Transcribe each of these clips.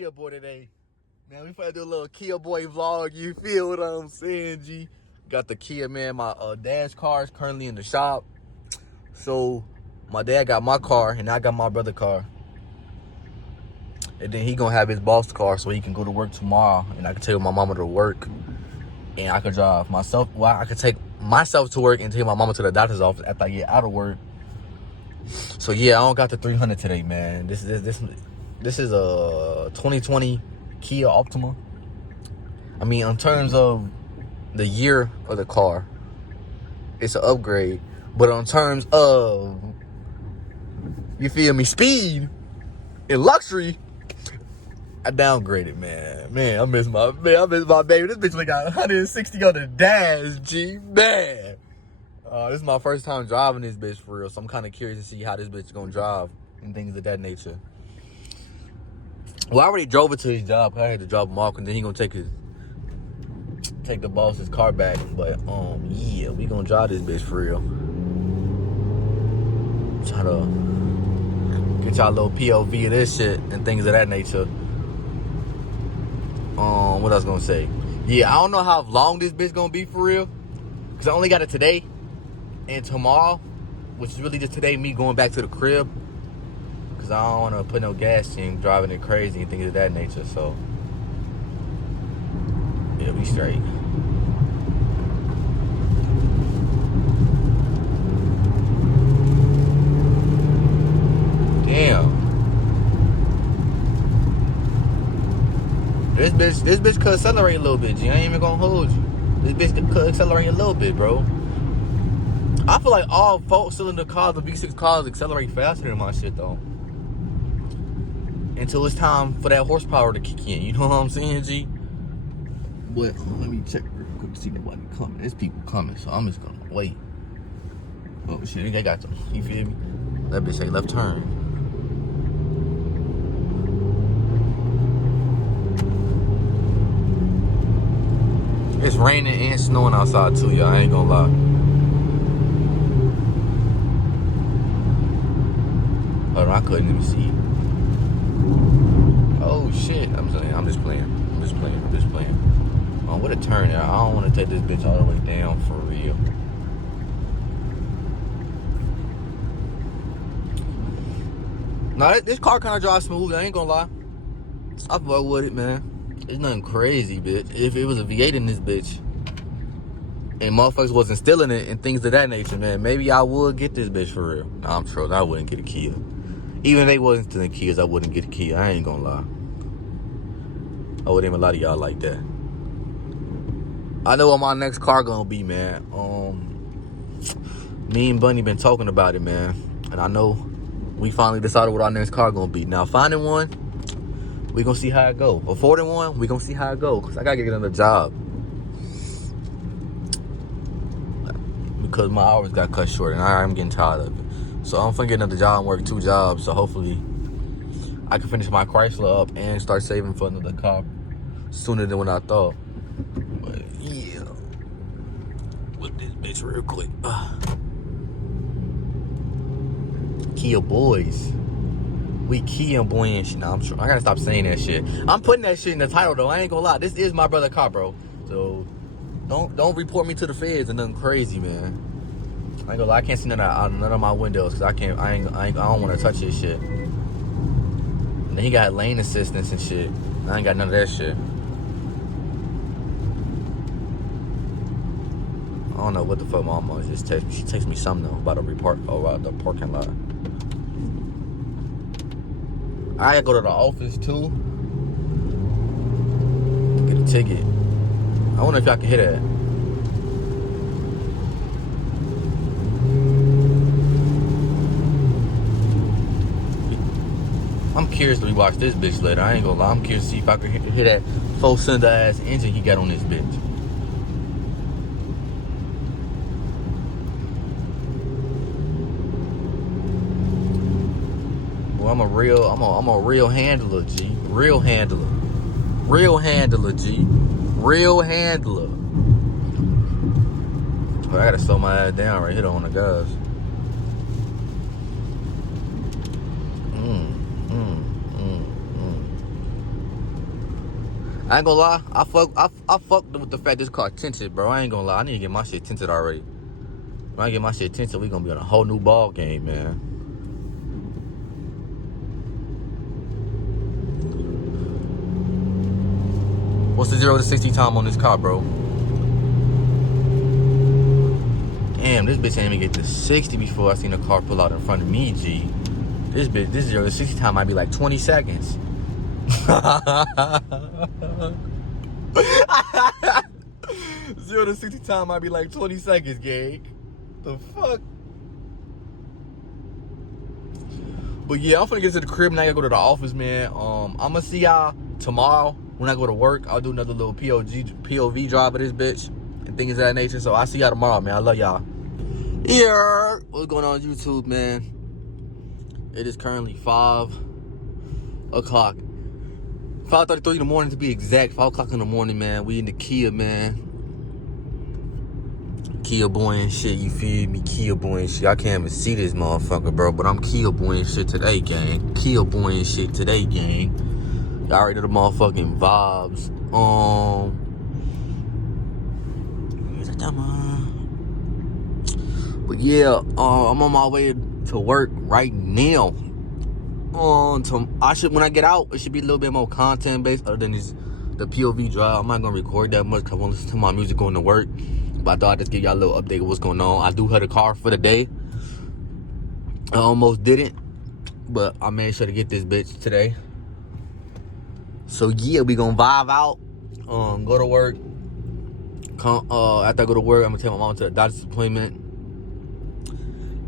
Kia boy today. Man, we finna do a little Kia boy vlog. You feel what I'm saying, G? Got the Kia, man. My dad's car is currently in the shop. So my dad got my car and I got my brother's car. And then he gonna have his boss car so he can go to work tomorrow. And I can take my mama to work. And I could drive myself. Well, I could take myself to work and take my mama to the doctor's office after I get out of work. So yeah, I don't got the 300 today, man. This is a 2020 Kia Optima. I mean, in terms of the year of the car, it's an upgrade. But in terms of, you feel me, speed and luxury, I downgraded, man. Man, I miss my baby. This bitch only got 160 on the dash, G, man. This is my first time driving this bitch for real, so I'm kind of curious to see how this bitch is gonna drive and things of that nature. Well, I already drove it to his job. I had to drop him off, and then he gonna take the boss's car back. But yeah, we gonna drive this bitch for real. Try to get y'all a little POV of this shit and things of that nature. What I was gonna say? Yeah, I don't know how long this bitch gonna be for real, cause I only got it today and tomorrow, which is really just today, me going back to the crib, because I don't want to put no gas in driving it crazy and things of that nature. So yeah, we straight. Damn, this bitch could accelerate a little bit, G. I ain't even gonna hold you. This bitch could accelerate a little bit, bro. I feel like all 4-cylinder cars, the V6 cars, accelerate faster than my shit, though. Until it's time for that horsepower to kick in. You know what I'm saying, G? But let me check real quick to see nobody coming. There's people coming, so I'm just gonna wait. Oh shit, they got them. You feel me? That bitch say left turn. It's raining and snowing outside too, y'all. I ain't gonna lie. Hold on, I couldn't even see. Oh shit! I'm just playing. Oh, what a turn there! I don't want to take this bitch all the way down for real. Now this car kind of drives smooth. I ain't gonna lie. I fuck with it, man. It's nothing crazy, bitch. If it was a V8 in this bitch, and motherfuckers wasn't stealing it and things of that nature, man, maybe I would get this bitch for real. Nah, I'm trolling. I wouldn't get a Kia. Even if they wasn't stealing Kias, I wouldn't get a Kia. I ain't gonna lie. I wouldn't even lie to y'all like that. I know what my next car gonna be, man. Me and Bunny been talking about it, man. And I know we finally decided what our next car gonna be. Now, finding one, we gonna see how it go. Affording one, we gonna see how it go. Cause I gotta get another job. Because my hours got cut short and I'm getting tired of it. So I'm finna get another job and work 2 jobs. So hopefully I can finish my Chrysler up and start saving for another car sooner than what I thought. But yeah, whip this bitch real quick. Kia boys. We Kia boyish. Nah, I'm sure I gotta stop saying that shit. I'm putting that shit in the title though. I ain't gonna lie. This is my brother's car, bro. So don't report me to the feds or nothing crazy, man. I ain't gonna lie. I can't see none of my windows because I don't want to touch this shit. And then he got lane assistance and shit. I ain't got none of that shit. I don't know what the fuck my mom just text me. She texted me something though about the parking lot. I gotta go to the office too. Get a ticket. I wonder if y'all can hear that. I'm curious to rewatch this bitch later. I ain't gonna lie. I'm curious to see if I can hear that 4-cylinder ass engine he got on this bitch. Well, I'm a real handler, G. Real handler, G. Real handler. Oh, I gotta slow my ass down right here on the gas. I ain't gonna lie, I fucked with the fact this car tinted, bro. I ain't gonna lie, I need to get my shit tinted already. When I get my shit tinted, we gonna be on a whole new ball game, man. What's the 0 to 60 time on this car, bro? Damn, this bitch ain't even get to 60 before I seen a car pull out in front of me, G. This 0 to 60 time might be like 20 seconds. 0 to 60 time might be like 20 seconds, gang. The fuck? But yeah, I'm finna get to the crib and I gotta go to the office, man. I'ma see y'all tomorrow when I go to work. I'll do another little POV drive of this bitch and things of that nature. So I'll see y'all tomorrow, man. I love y'all. Yeah, what's going on YouTube, man? It is currently 5 o'clock. 5:33 in the morning to be exact. 5 o'clock in the morning, man. We in the Kia, man. Kia boy and shit, you feel me? Kia boy and shit. I can't even see this motherfucker, bro. But I'm Kia boy and shit today, gang. Kia boy and shit today, gang. Y'all already know the motherfucking vibes. But yeah, I'm on my way to work right now. When I get out, it should be a little bit more content based other than the POV drive. I'm not gonna record that much because I want to listen to my music going to work. But I thought I'd just give y'all a little update of what's going on. I do have a car for the day. I almost didn't, but I made sure to get this bitch today. So yeah, we gonna vibe out, go to work. After I go to work, I'm gonna take my mom to the doctor's appointment.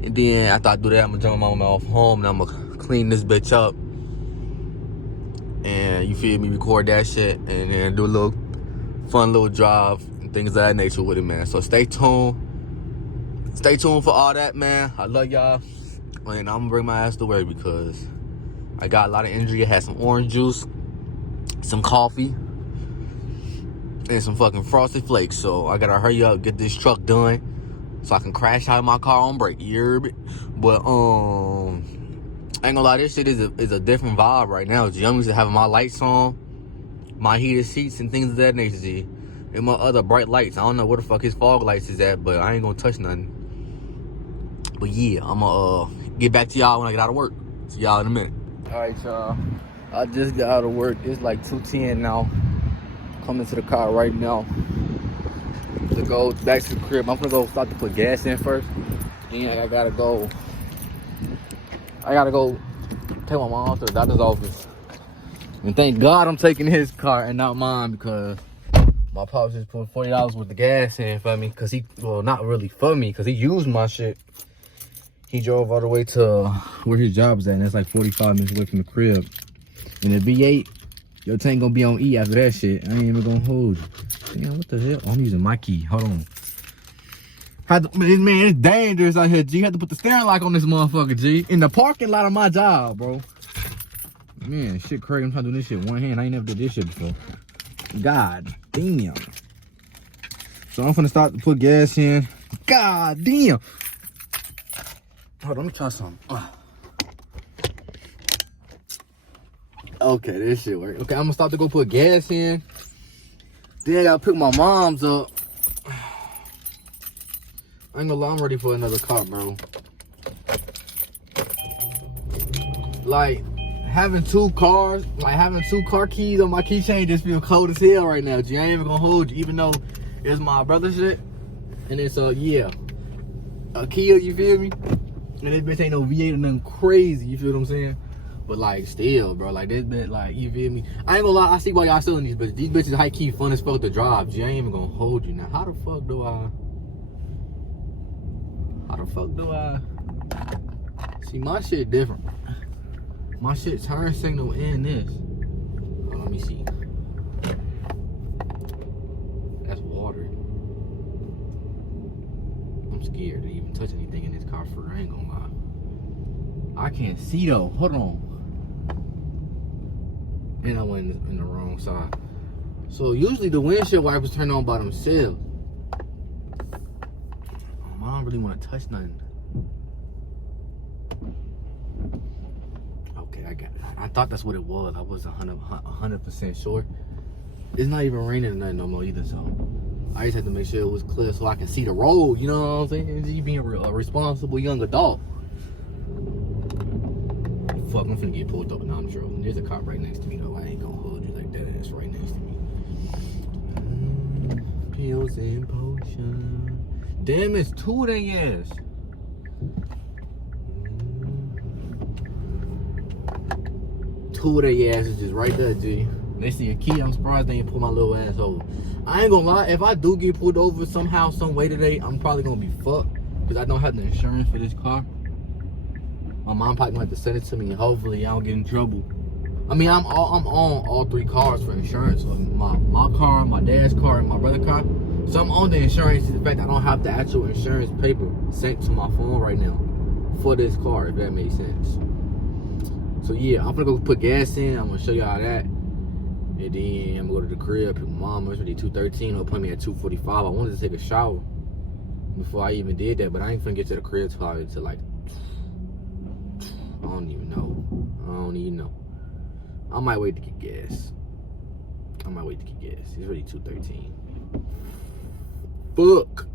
And then after I do that, I'm gonna drop my mama off home and I'm gonna clean this bitch up. And you feel me, record that shit and then do a little fun little drive and things of that nature with it, man. So stay tuned. Stay tuned for all that, man. I love y'all. And I'm gonna bring my ass to work because I got a lot of energy. I had some orange juice, some coffee, and some fucking Frosted Flakes. So I gotta hurry up, get this truck done so I can crash out of my car on break. You hear me? But I ain't gonna lie, this shit is a different vibe right now. I'm used to having my lights on, my heated seats and things of that nature, G. And my other bright lights. I don't know where the fuck his fog lights is at, but I ain't gonna touch nothing. But yeah, I'm gonna get back to y'all when I get out of work. See y'all in a minute. Alright, y'all. I just got out of work. It's like 2:10 now. Coming to the car right now to go back to the crib. I'm gonna go start to put gas in first. Then I gotta go take my mom to the doctor's office. And thank God I'm taking his car and not mine because my pops just put $40 worth of gas in for me. Cause not really for me, cause he used my shit. He drove all the way to where his job's at, and it's like 45 minutes away from the crib. And the V8, your tank gonna be on E after that shit. I ain't even gonna hold you. Damn, what the hell? Oh, I'm using my key. Hold on. Man, it's dangerous out here, G. You have to put the steering lock on this motherfucker, G. In the parking lot of my job, bro. Man, shit crazy. I'm trying to do this shit one hand. I ain't never did this shit before. God damn. So I'm finna start to put gas in. God damn. Hold on, let me try something. Okay, this shit work. Okay, I'm gonna start to go put gas in. Then I gotta pick my mom's up. I ain't gonna lie, I'm ready for another car, bro. Like, having two cars, like having 2 car keys on my keychain just feel cold as hell right now, G. I ain't even gonna hold you, even though it's my brother's shit. And it's, yeah, a Kia, you feel me? And this bitch ain't no V8 or nothing crazy, you feel what I'm saying? But like, still, bro, like this bitch, like, you feel me? I ain't gonna lie, I see why y'all selling these bitches. These bitches high-key fun as fuck to drive, G. I ain't even gonna hold you. Now, how the fuck do I see my shit different? My shit turn signal in this. Oh, let me see. That's water. I'm scared to even touch anything in this car for I ain't gonna lie. I can't see though. Hold on. And I went in the wrong side. So usually the windshield wipers turn on by themselves. I don't really want to touch nothing. Okay, I got it. I thought that's what it was. I wasn't 100% sure. It's not even raining or nothing no more either, so I just had to make sure it was clear so I can see the road, you know what I'm saying? You being a responsible young adult. Fuck, I'm finna get pulled over. No, I'm sure. There's a cop right next to me, though. I ain't gonna hold you like that. It's right next to me. Pills and potion. Damn, it's two of their ass. Two of their ass is just right there, G. They see a key. I'm surprised they ain't pull my little ass over. I ain't gonna lie. If I do get pulled over somehow, some way today, I'm probably gonna be fucked because I don't have the insurance for this car. My mom probably gonna have to send it to me, and hopefully I don't get in trouble. I mean, I'm on all three cars for insurance. So my car, my dad's car, and my brother's car. So I'm on the insurance. In fact, I don't have the actual insurance paper sent to my phone right now for this car, if that makes sense. So yeah, I'm gonna go put gas in. I'm gonna show y'all that. And then I'm gonna go to the crib, pick my mom. It's already 2:13. It'll put me at 2:45. I wanted to take a shower before I even did that, but I ain't finna get to the crib till like, I don't even know. I might wait to get gas. It's already 2:13. Fuck.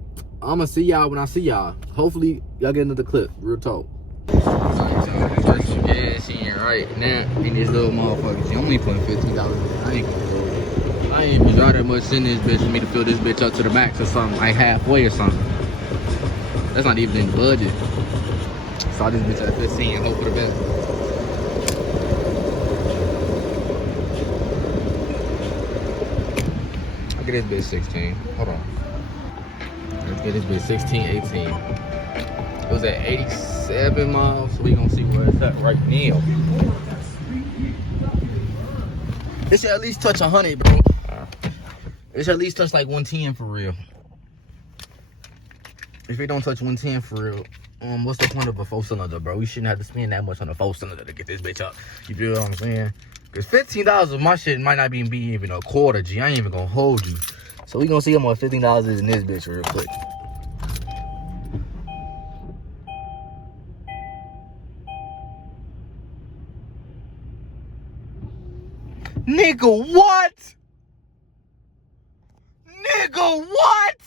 I'ma see y'all when I see y'all. Hopefully y'all get another clip. Real talk. Alright, y'all. Just some gas in right now in this little motherfucker. I'm only putting $15 in. I ain't even drive that much in this bitch for me to fill this bitch up to the max or something. Like halfway or something. That's not even in the budget. Saw this bitch at 15 and hope for the best. I'll get this bitch 16. Hold on. Let's get this bitch 16, 18. It was at 87 miles, so we gonna see where it's at right now. It should at least touch 100, bro. It should at least touch like 110 for real. If it don't touch 110 for real, what's the point of a 4-cylinder, bro? We shouldn't have to spend that much on a 4-cylinder to get this bitch up. You feel what I'm saying? Because $15 of my shit might not be even a quarter, G. I ain't even gonna hold you. So we gonna see how much $15 is in this bitch real quick. Nigga, what? Nigga, what?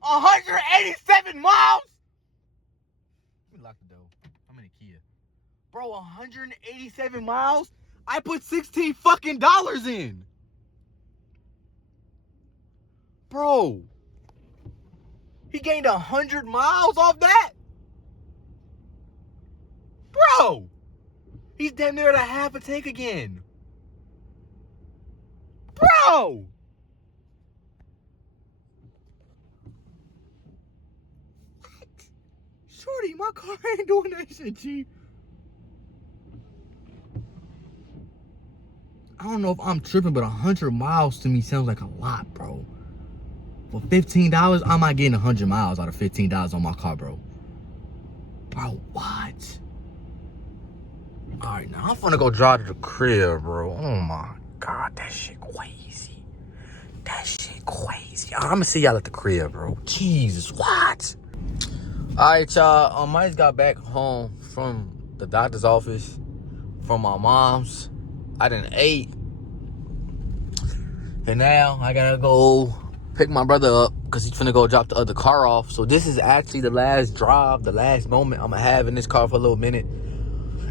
187 miles? Let me lock the door. I'm in a Kia. Bro, 187 miles? I put 16 fucking dollars in. Bro. He gained 100 miles off that? Bro. He's damn near at a half a tank again. Bro. Shorty, my car ain't doing that shit, G. I don't know if I'm tripping, but 100 miles to me sounds like a lot, bro. For $15, I'm not getting 100 miles out of $15 on my car, bro. Bro, what? Alright, now I'm finna go drive to the crib, bro. Oh my God, that shit crazy. That shit crazy. I'm gonna see y'all at the crib, bro. Jesus, what? Alright, y'all. I just got back home from the doctor's office from my mom's. I done ate. And now I gotta go pick my brother up because he's finna go drop the other car off. So this is actually the last drive, the last moment I'm gonna have in this car for a little minute.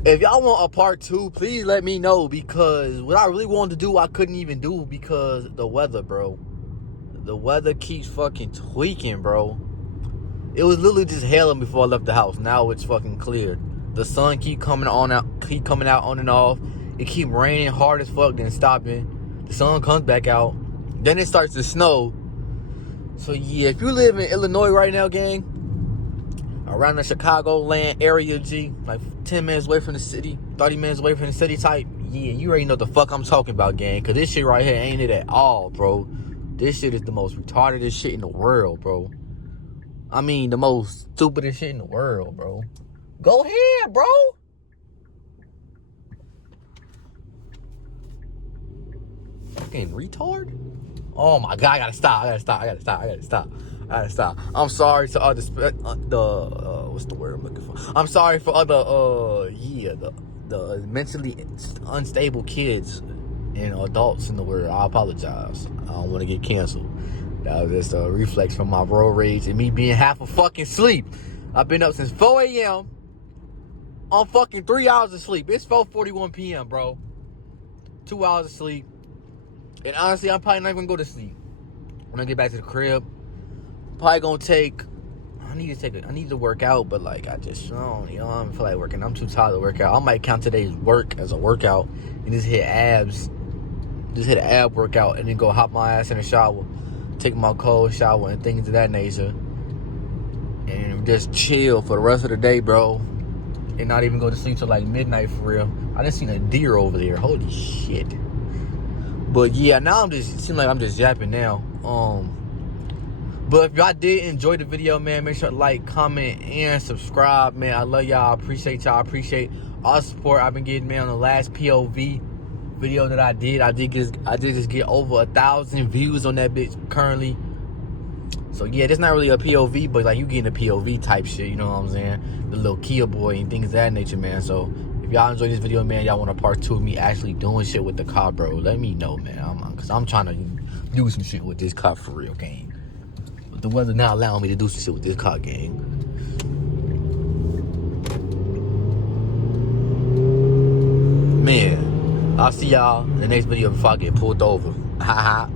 If y'all want a part 2, please let me know, because what I really wanted to do, I couldn't even do because the weather, bro. The weather keeps fucking tweaking, bro. It was literally just hailing before I left the house. Now it's fucking clear. The sun keep coming out on and off. It keep raining hard as fuck, then stopping. The sun comes back out. Then it starts to snow. So yeah, if you live in Illinois right now, gang, around the Chicagoland area, G, like 10 minutes away from the city, 30 minutes away from the city type, yeah, you already know what the fuck I'm talking about, gang. Cause this shit right here ain't it at all, bro. This shit is the most retardedest shit in the world, bro. I mean, the most stupidest shit in the world, bro. Go ahead, bro. Fucking retard. Oh my God, I gotta stop. I'm sorry to other what's the word I'm looking for? I'm sorry for other the mentally unstable kids and adults in the world, I apologize. I don't want to get canceled. That was just a reflex from my road rage and me being half a fucking sleep. I've been up since 4 a.m. on fucking 3 hours of sleep. It's 4:41 p.m., bro. 2 hours of sleep. And honestly, I'm probably not even gonna go to sleep. When I get back to the crib, probably gonna take, I need to work out, but like, I don't feel like working. I'm too tired to work out. I might count today's work as a workout and just hit abs. Just hit an ab workout and then go hop my ass in the shower, take my cold shower and things of that nature. And just chill for the rest of the day, bro. And not even go to sleep till like midnight for real. I just seen a deer over there. Holy shit. But yeah, now it seems like I'm just yapping now. But if y'all did enjoy the video, man, make sure to like, comment, and subscribe, man. I love y'all. I appreciate y'all. I appreciate all the support I've been getting, man, on the last POV video that I did. I did just get over 1,000 views on that bitch currently. So yeah, it's not really a POV, but like you getting a POV type shit, you know what I'm saying? The little Kia boy and things of that nature, man. So if y'all enjoyed this video, man, y'all want a part 2 of me actually doing shit with the car, bro, let me know, man. Cause I'm trying to do some shit with this car for real, gang. But the weather not allowing me to do some shit with this car, gang. Man, I'll see y'all in the next video before I get pulled over. Haha.